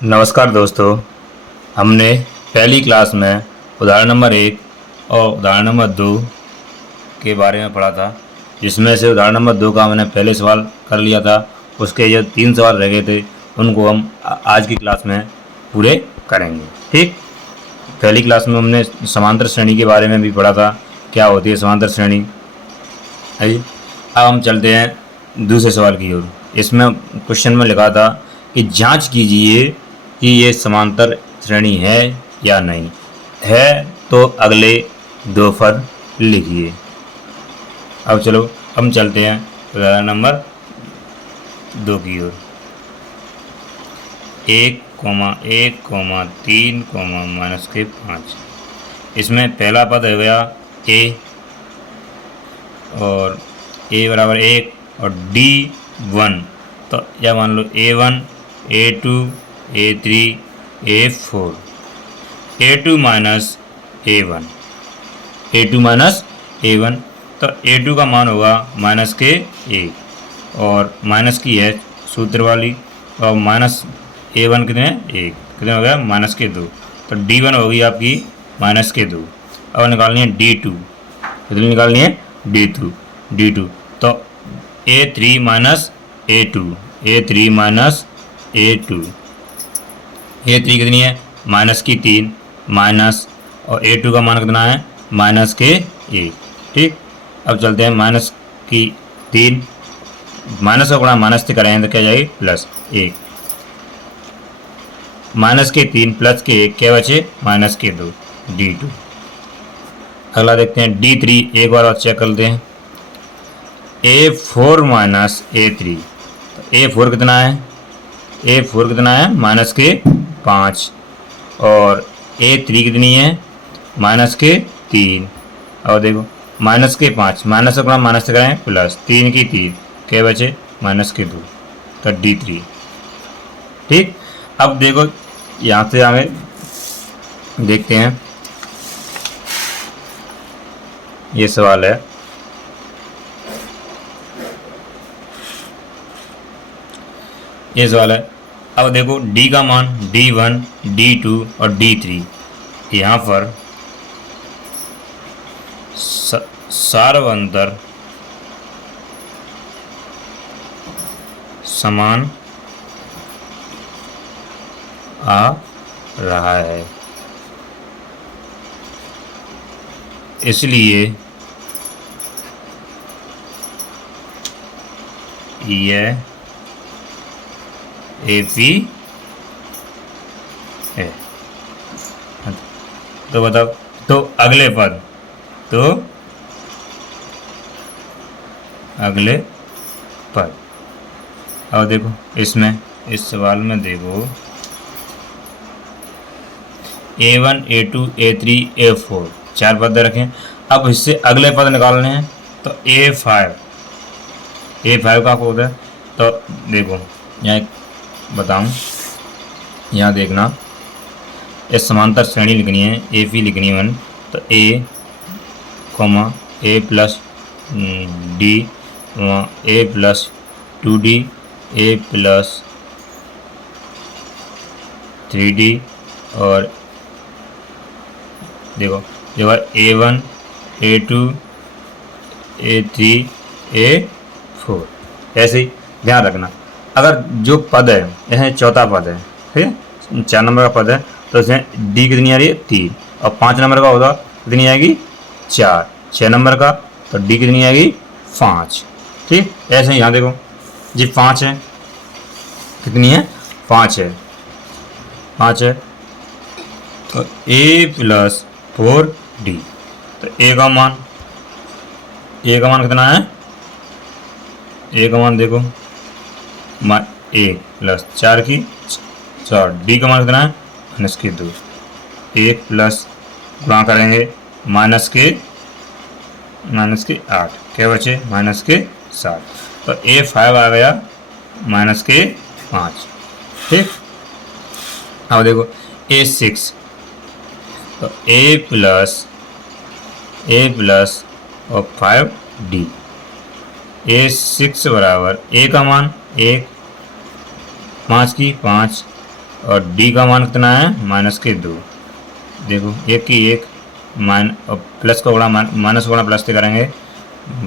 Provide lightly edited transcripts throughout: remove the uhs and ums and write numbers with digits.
नमस्कार दोस्तों। हमने पहली क्लास में उदाहरण नंबर 1 और उदाहरण नंबर 2 के बारे में पढ़ा था, जिसमें से उदाहरण नंबर 2 का हमने पहले सवाल कर लिया था। उसके जो 3 सवाल रह गए थे उनको हम आज की क्लास में पूरे करेंगे। ठीक, पहली क्लास में हमने समांतर श्रेणी के बारे में भी पढ़ा था, क्या होती है समांतर श्रेणी है जी। अब हम चलते हैं दूसरे सवाल की ओर। इसमें क्वेश्चन में लिखा था कि जांच कीजिए कि ये समांतर श्रेणी है या नहीं है, तो अगले दो पर लिखिए। अब चलो हम चलते हैं उदाहरण नंबर 2 की ओर। 1,1,3, -5। इसमें पहला पद हो गया a और a बराबर 1 और D1, तो या मान लो A1, A2, A3, A4, A2 minus A1, A2 minus A1, तो A2 का मान होगा माइनस के 1 और माइनस की है सूत्र वाली, और माइनस A1 कितने 1, कितने हो गया माइनस के 2, तो D1 होगी आपकी माइनस के 2। अब निकालनी है D2, कितनी निकालनी है D2, तो A3 minus A2, A3 minus A2, A3 कितनी है माइनस की 3 माइनस, और A2 का मान कितना है माइनस के 1। ठीक, अब चलते हैं माइनस की 3, माइनस का गुणा माइनस से करेंगे तो क्या जाएगी प्लस 1, माइनस के 3 प्लस के 1 क्या बचे माइनस के 2, D2। अगला देखते हैं D3, एक बार और चेक कर लेते हैं। A4 माइनस A3, तो A4 कितना है, A4 कितना है माइनस के 5, और A3 कितनी है माइनस के 3, और देखो माइनस के 5, माइनस से गुणा माइनस से करें प्लस 3 की 3 क्या बचे माइनस के 2, तो D3। ठीक, अब देखो यहाँ से आगे देखते हैं, ये सवाल है। ये सवाल है, अब देखो D का मान D1, D2 और D3, यहाँ पर सार्वंतर समान आ रहा है, इसलिए यह AP है। तो बताओ, तो अगले पद, तो अगले पद, अब देखो इसमें इस सवाल में देखो A1, A2, A3, A4 4 पद रखें। अब इससे अगले पद निकालने हैं, तो A5 का पद है, तो देखो यहाँ एक बताऊँ, यहाँ देखना, इस समांतर श्रेणी लिखनी है AP लिखनी है 1, तो A, A plus D, A plus 2D, A plus 3D, और देखो A1, A2, A3, A4, ऐसे ही ध्यान रखना। अगर जो पद है यह चौथा पद है, ठीक है 4 नंबर का पद है, तो इसमें D कितनी आ रही है 3, और 5 नंबर का होगा कितनी आएगी 4, 6 नंबर का तो D कितनी आएगी 5। ठीक, ऐसे ही यहाँ देखो जी 5 है, कितनी है 5 है, 5 है, तो A प्लस 4D, तो A का मान कितना है, A का मान देखो A प्लस 4 की 4, D का मान कितना है माइनस के 2, 1 प्लस गुणा करेंगे माइनस के 8 क्या बचे माइनस के 7, तो A5 आ गया माइनस के 5। ठीक, अब देखो A6, तो A प्लस और 5D, A6 बराबर A का मान 1, 5 की 5 और डी का मान कितना है माइनस के 2। देखो एक की एक और प्लस का गुणा माइनस का गुणा प्लस से करेंगे,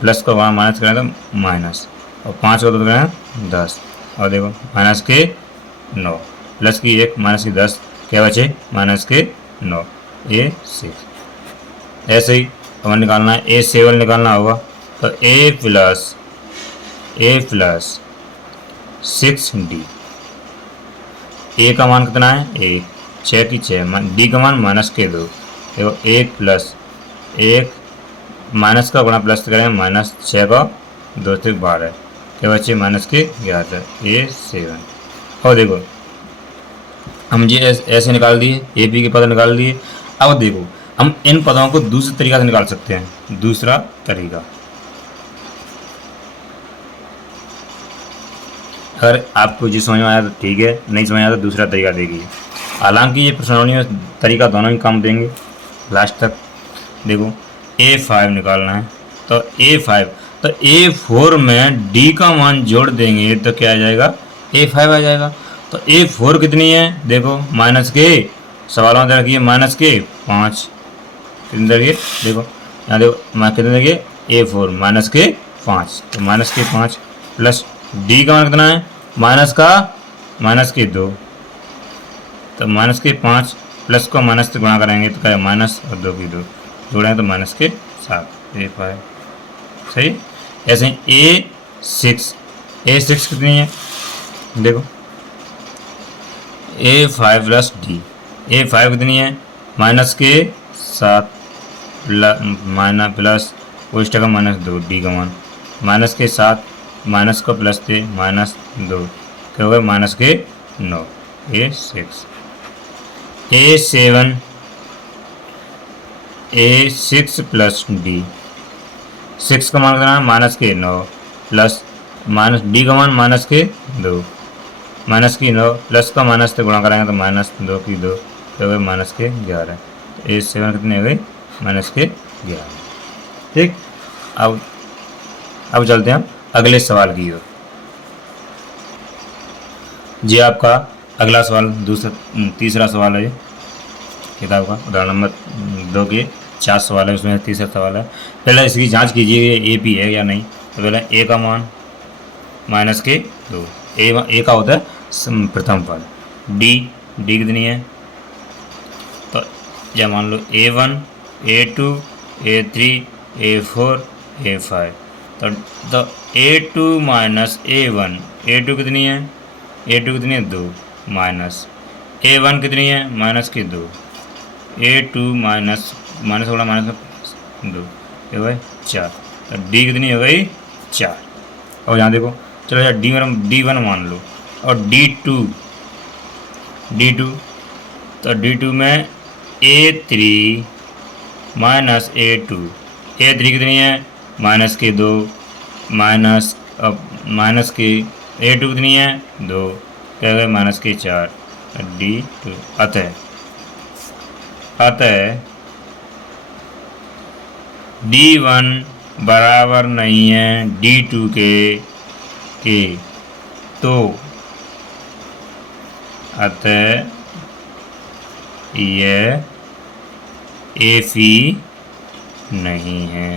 प्लस का गुणा माइनस करेंगे तो माइनस, और 5 को 2 करेंगे 10, और देखो माइनस के 9, प्लस की 1 माइनस की 10, क्या बचे माइनस के 9, ए 6। ऐसे ही हमें निकालना है ए 7 निकालना होगा, तो ए प्लस 6d, ए का मान कितना है 1, 6 की 6, डी का मान माइनस के 2, देखो 1 प्लस 1 माइनस का गुणा प्लस करेंगे माइनस 6 का 2 से 12, क्या बच्चे माइनस के 11, ए 7। और देखो हम ये ऐसे निकाल दिए, ए पी के पद निकाल दिए। अब देखो हम इन पदों को दूसरे तरीका से निकाल सकते हैं, दूसरा तरीका। अगर आपको जो समझ में आया तो ठीक है, नहीं समझ आया तो दूसरा तरीका देखिए। हालांकि ये प्रश्नावली में तरीका दोनों ही काम देंगे लास्ट तक। देखो A5 निकालना है, तो A5, तो A4 में D का मान जोड़ देंगे तो क्या आ जाएगा A5 आ जाएगा। तो A4 कितनी है, देखो माइनस के, सवालों में रखिए माइनस के 5, कितने देखिए, देखो यहाँ देखो कितने देखिए A4 माइनस के 5, तो माइनस के 5 प्लस D का मान कितना है माइनस के 2, तो माइनस के 5 प्लस को माइनस से गुणा करेंगे तो क्या है माइनस और 2 की 2 जोड़ेंगे तो माइनस के 7, A5 सही। ऐसे ही A6 कितनी है, देखो A5 प्लस D, A5 कितनी है माइनस के 7 माइनस प्लस उस टका माइनस 2, D का मान माइनस के 7 माइनस को प्लस थे माइनस 2, क्या होगा माइनस के 9, A6। A6 प्लस D, 6 का मान कितना है माइनस के 9 प्लस माइनस D का मान माइनस के 2, माइनस की 9 प्लस का माइनस से गुणा कराएंगे तो माइनस 2 की 2, तो हो गए माइनस के 11। तो A7 कितने हो गए माइनस के 11। ठीक, अब चलते हैं अगले सवाल की ओर। जी आपका अगला सवाल तीसरा सवाल है किताब का, उदाहरण नंबर 2 के 4 सवाल है, उसमें तीसरा सवाल है। पहले इसकी जांच कीजिए ए पी है या नहीं। तो पहले ए का मान माइनस के 2, ए का होता है प्रथम पद, डी कितनी है, तो या मान लो A1 A2 A3 A4 A5, तो A2 माइनस A1 कितनी है, A2 कितनी है 2, माइनस A1 कितनी है माइनस के 2, A2 माइनस थोड़ा माइनस 2, ये भाई 4, तो D कितनी हो गई 4। और यहाँ देखो चलो यार D1 मान लो, और D2, तो D2 में A3 माइनस A2 कितनी है माइनस के 2, माइनस के A2 कितनी है 2, क्या गए माइनस के 4, D2। अतः D1 बराबर नहीं है D2 के, तो अतः यह AP नहीं है।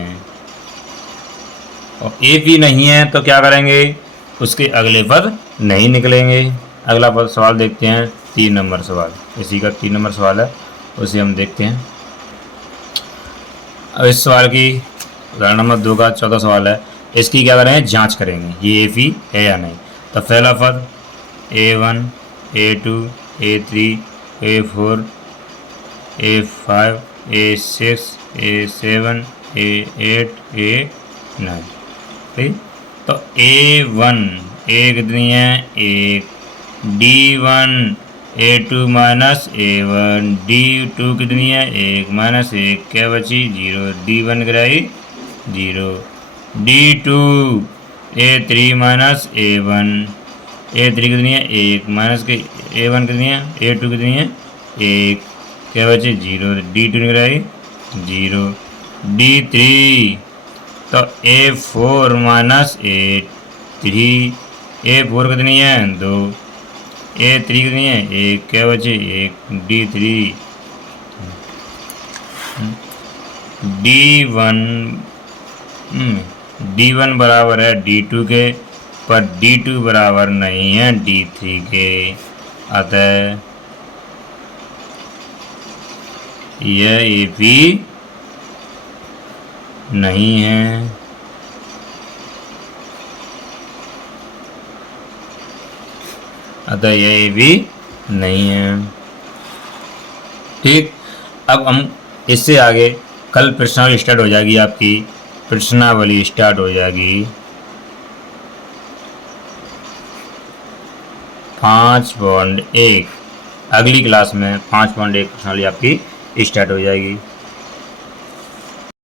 और AP नहीं है तो क्या करेंगे, उसके अगले पद नहीं निकलेंगे। अगला पद सवाल देखते हैं 3 नंबर सवाल, इसी का 3 नंबर सवाल है, उसे हम देखते हैं। अब इस सवाल की उदाहरण नंबर 2 का 14 सवाल है, इसकी क्या करेंगे जांच करेंगे ये AP है या नहीं। तो पहला पद A1 A2 A3 A4 A5 A6 A7 A8 A9, ठीक। तो A1 कितनी है 1, D1 A2 minus A1, D2 कितनी है 1 माइनस 1, क्या बची 0, D1 गिराई 0, D2 A3 minus A1, A3 कितनी है 1 माइनस के A1 कितनी है A2 कितनी है 1, क्या बचे 0, D2 गिराई 0, D3 तो A4 माइनस A3, A4 कितनी है 2, A3 नहीं है, एक क्या बचे, एक D3, D1, D1 बराबर है D2 के, पर D2 बराबर नहीं है D3 के, अतः यह AP नहीं है। अतः यह AP नहीं है। ठीक, अब हम इससे आगे कल प्रश्नावली स्टार्ट हो जाएगी, आपकी प्रश्नावली स्टार्ट हो जाएगी 5.1। अगली क्लास में 5.1 प्रश्नावली आपकी स्टार्ट हो जाएगी।